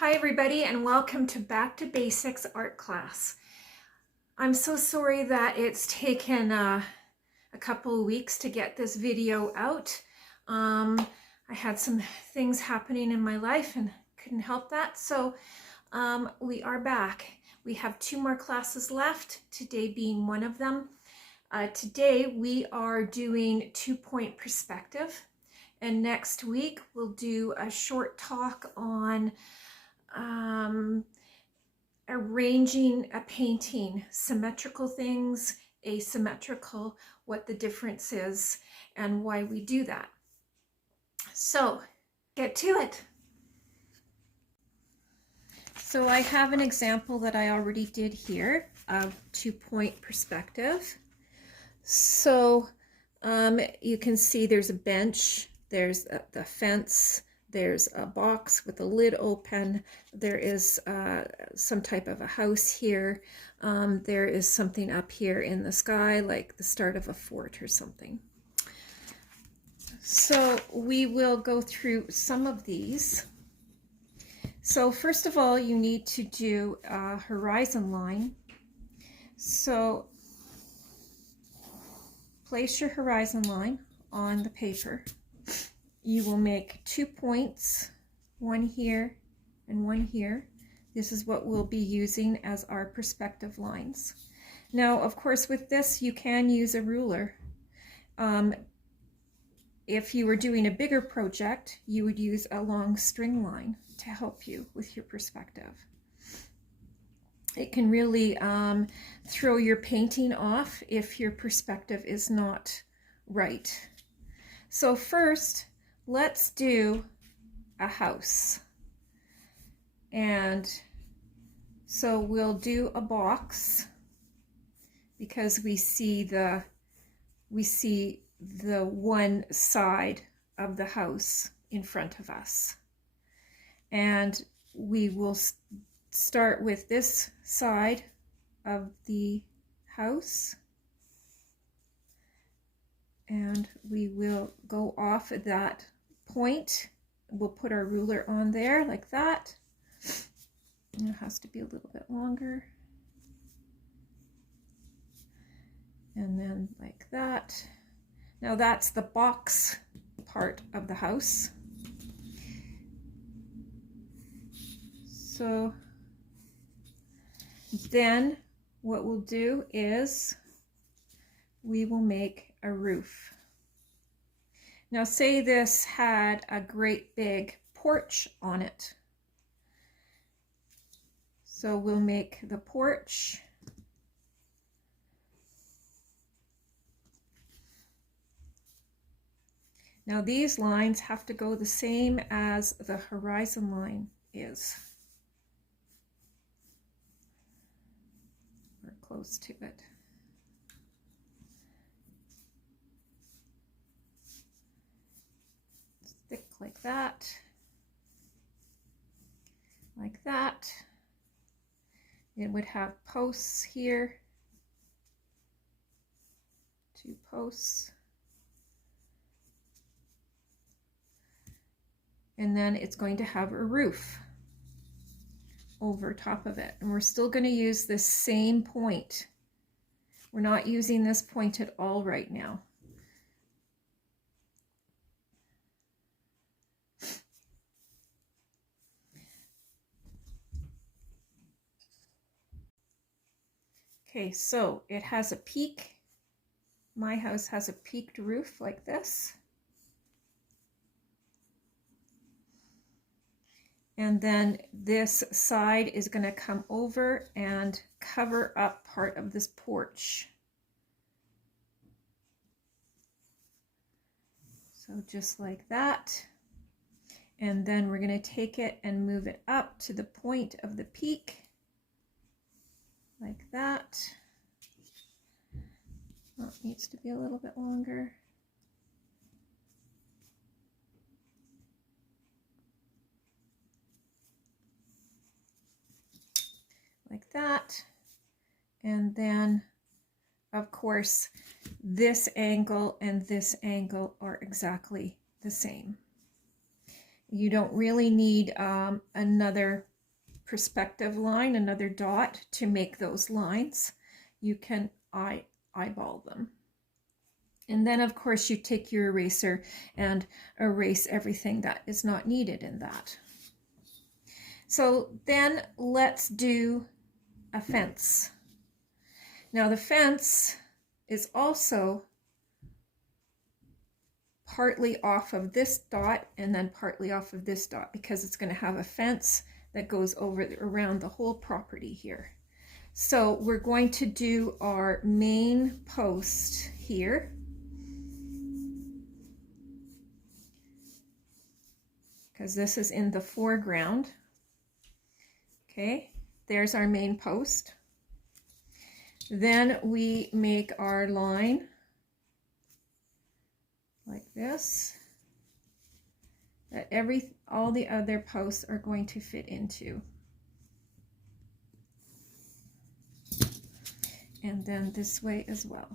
Hi everybody, and welcome to Back to Basics art class. I'm so sorry that it's taken a couple of weeks to get this video out. I had some things happening in my life and couldn't help that, so we are back. We have 2 more classes left, today being one of them. Today we are doing 2-point perspective, and next week we'll do a short talk on arranging a painting, symmetrical things, asymmetrical, what the difference is, and why we do that. So, get to it. So I have an example that I already did here of 2-point perspective. So you can see there's a bench, there's the fence, there's a box with a lid open, there is some type of a house here, there is something up here in the sky like the start of a fort or something. So we will go through some of these. So first of all, you need to do a horizon line. So place your horizon line on the paper. You will make 2 points, one here and one here. This is what we'll be using as our perspective lines. Now, of course, with this, you can use a ruler. If you were doing a bigger project, you would use a long string line to help you with your perspective. It can really throw your painting off if your perspective is not right. So first, let's do a house. And so we'll do a box because we see the one side of the house in front of us. And we will start with this side of the house. And we will go off at that point. We'll put our ruler on there like that. And it has to be a little bit longer. And then like that. Now that's the box part of the house. So then what we'll do is we will make a roof. Now say this had a great big porch on it. So we'll make the porch. Now these lines have to go the same as the horizon line is. We're close to it. Thick like that, like that. It would have posts here, 2 posts, and then it's going to have a roof over top of it. And we're still going to use this same point. We're not using this point at all right now. Okay, so it has a peak. My house has a peaked roof like this. And then this side is going to come over and cover up part of this porch. So just like that. And then we're going to take it and move it up to the point of the peak. Like that. Oh, it needs to be a little bit longer. Like that. And then, of course, this angle and this angle are exactly the same. You don't really need another perspective line, another dot to make those lines. You can eyeball them. And then of course you take your eraser and erase everything that is not needed in that. So then let's do a fence. Now the fence is also partly off of this dot and then partly off of this dot, because it's going to have a fence that goes around the whole property here. So we're going to do our main post here. Because this is in the foreground. Okay, there's our main post. Then we make our line like this, that all the other posts are going to fit into. And then this way as well.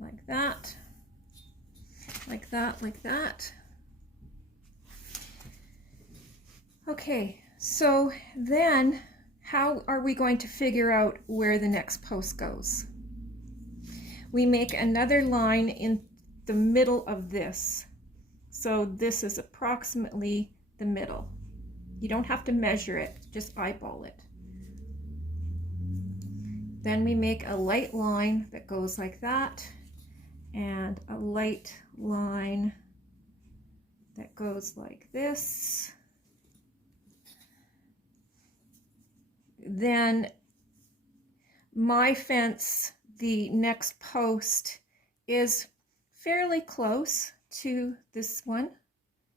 Like that, like that, like that. Okay, so then how are we going to figure out where the next post goes? We make another line in the middle of this. So this is approximately the middle. You don't have to measure it, just eyeball it. Then we make a light line that goes like that, and a light line that goes like this. Then my fence, the next post, is fairly close to this one.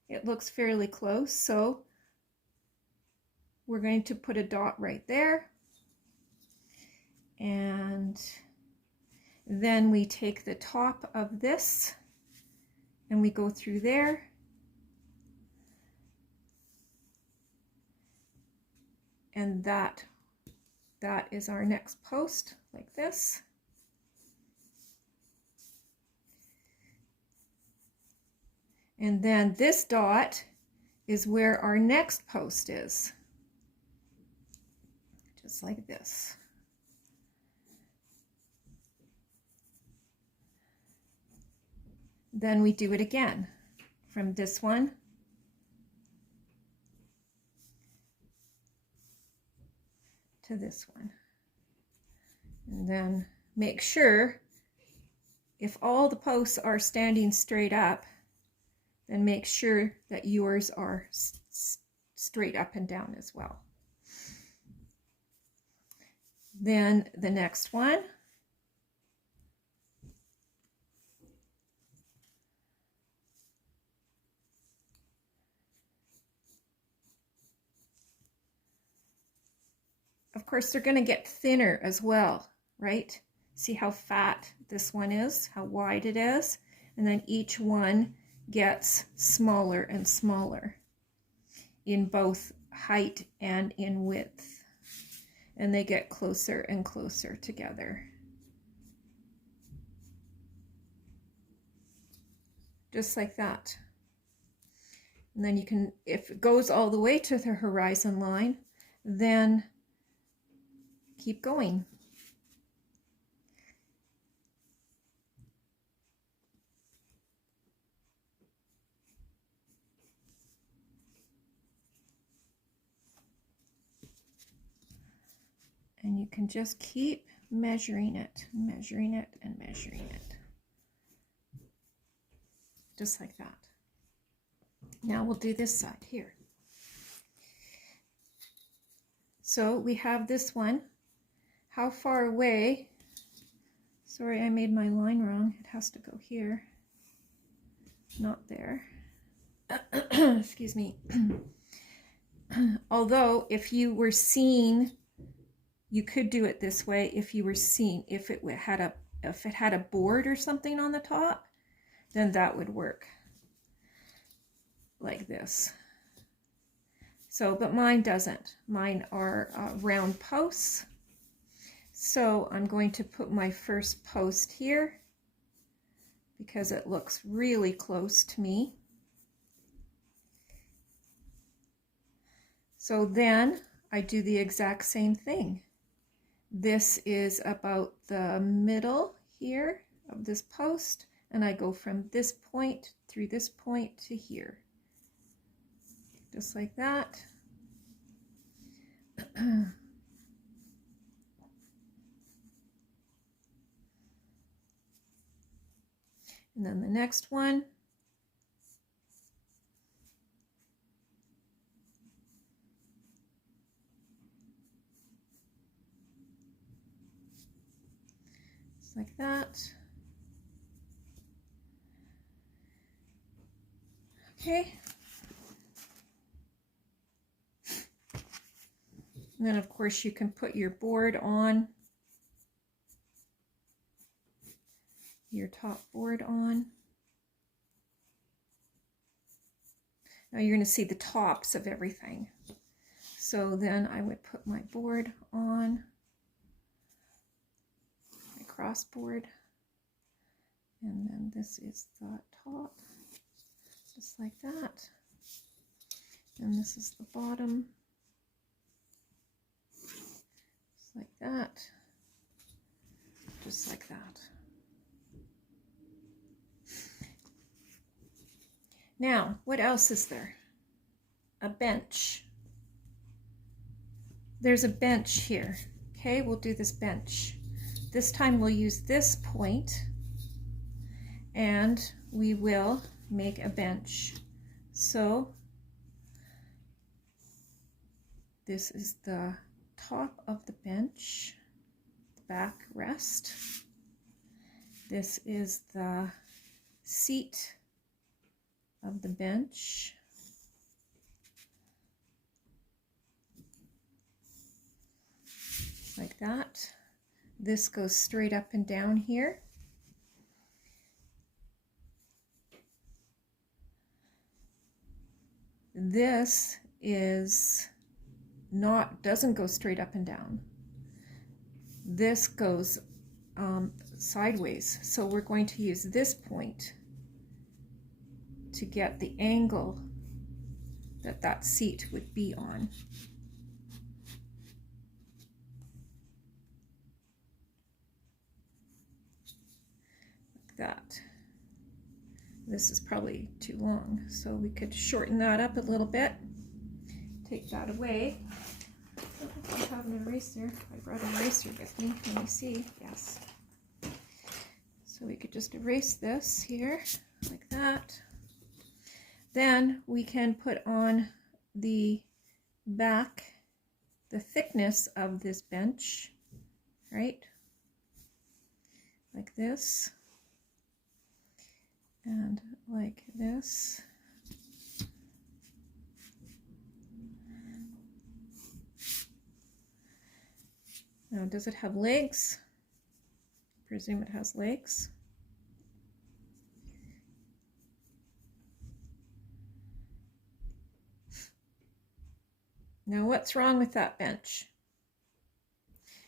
It looks fairly close, so we're going to put a dot right there. And then we take the top of this and we go through there. And that is our next post, like this. And then this dot is where our next post is. Just like this. Then we do it again from this one to this one. And then make sure, if all the posts are standing straight up, then make sure that yours are straight up and down as well. Then the next one. Of course, they're going to get thinner as well, right? See how fat this one is, how wide it is, and then each one gets smaller and smaller in both height and in width, and they get closer and closer together. Just like that. And then you can, if it goes all the way to the horizon line, then keep going. And you can just keep measuring it, and measuring it. Just like that. Now we'll do this side here. So we have this one. How far away? Sorry, I made my line wrong. It has to go here, not there. Excuse me. Although, if you were seeing, you could do it this way. If you were seeing, if it had a board or something on the top, then that would work like this. So, but mine doesn't. Mine are round posts. So I'm going to put my first post here because it looks really close to me. So then I do the exact same thing. This is about the middle here of this post, and I go from this point through this point to here. Just like that. And then the next one. Just like that. Okay. And then of course you can put your board on, your top board on. Now you're going to see the tops of everything. So then I would put my board on, my cross board, and then this is the top, just like that. And this is the bottom, just like that, just like that. Now, what else is there? A bench. There's a bench here. Okay, we'll do this bench. This time we'll use this point and we will make a bench. So this is the top of the bench, the backrest. This is the seat of the bench. Like that. This goes straight up and down here. This is doesn't go straight up and down. This goes sideways. So we're going to use this point to get the angle that that seat would be on. Like that. This is probably too long, so we could shorten that up a little bit. Take that away. I have an eraser. I brought an eraser with me. Let me see. Yes. So we could just erase this here, like that. Then we can put on the back, the thickness of this bench, right? Like this. And like this. Now, does it have legs? I presume it has legs. Now, what's wrong with that bench?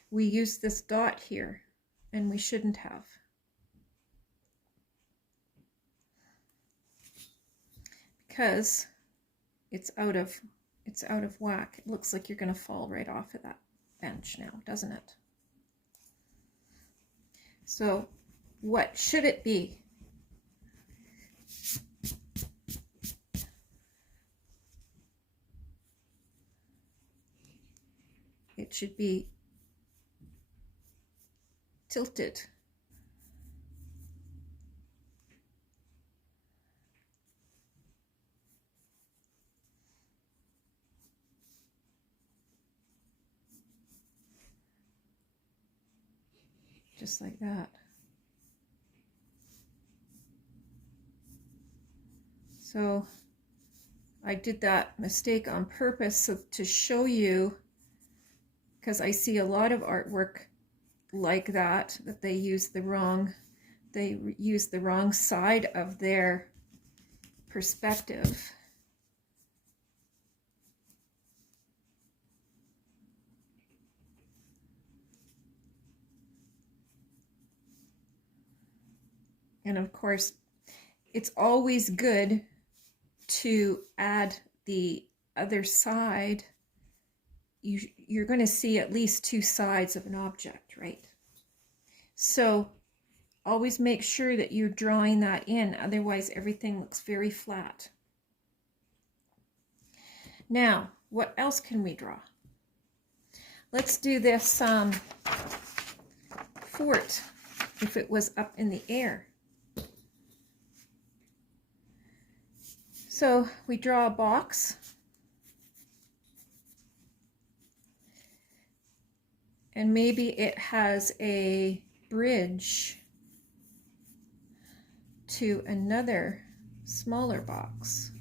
We use this dot here, and we shouldn't have. Because it's out of whack. It looks like you're going to fall right off of that bench now, doesn't it? So what should it be? It should be tilted. Just like that. So I did that mistake on purpose so to show you, because I see a lot of artwork like that they use the wrong side of their perspective. And of course, it's always good to add the other side. You're going to see at least two sides of an object, right? So always make sure that you're drawing that in, otherwise everything looks very flat. Now, what else can we draw? Let's do this fort if it was up in the air. So we draw a box. And maybe it has a bridge to another smaller box.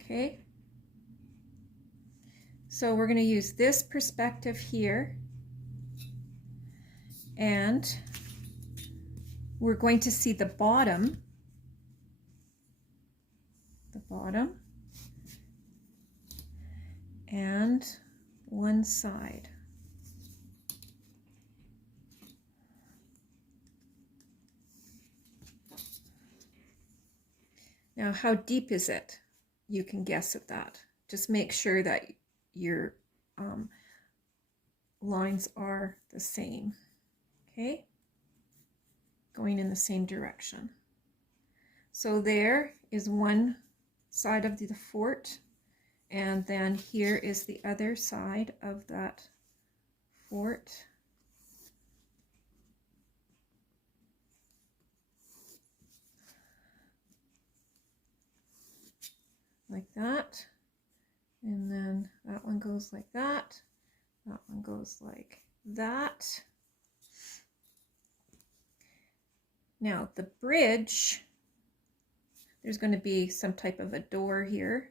Okay. So we're going to use this perspective here, and we're going to see the bottom, and one side. Now, how deep is it? You can guess at that. Just make sure that your lines are the same, okay? Going in the same direction. So there is one side of the fort, and then here is the other side of that fort. Like that. And then that one goes like that. That one goes like that. Now the bridge, there's going to be some type of a door here,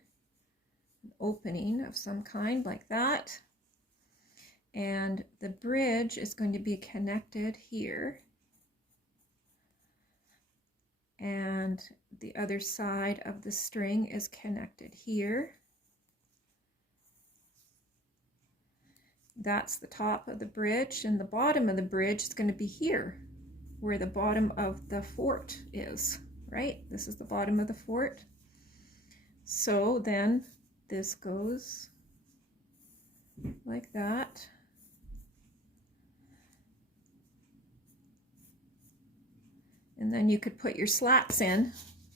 an opening of some kind like that. And the bridge is going to be connected here. And the other side of the string is connected here. That's the top of the bridge, and the bottom of the bridge is going to be here, where the bottom of the fort is, right? This is the bottom of the fort. So then this goes like that. And then you could put your slats in,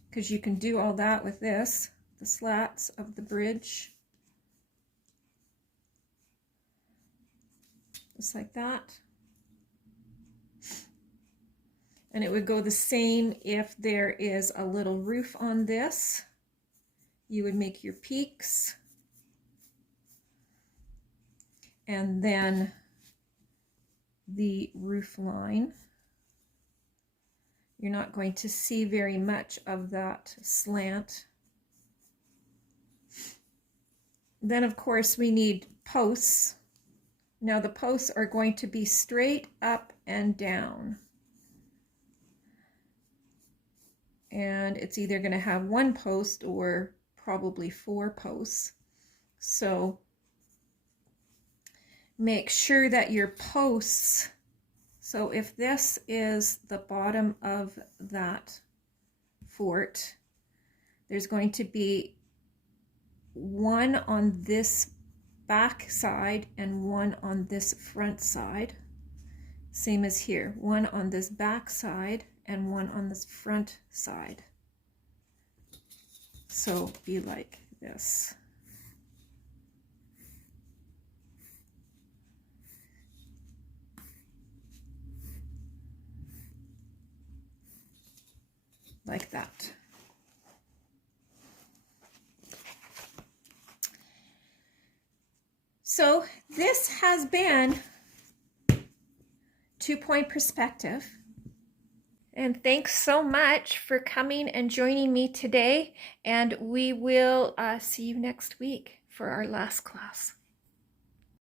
because you can do all that with this, the slats of the bridge. Just like that. And it would go the same if there is a little roof on this. You would make your peaks. And then the roof line. You're not going to see very much of that slant. Then, of course, we need posts. Now, the posts are going to be straight up and down. And it's either going to have one post or probably 4 posts. So make sure that your posts, so if this is the bottom of that fort, there's going to be one on this back side and one on this front side. Same as here, one on this back side and one on this front side. So be like this. Like that. So this has been 2-point perspective. And thanks so much for coming and joining me today. And we will see you next week for our last class.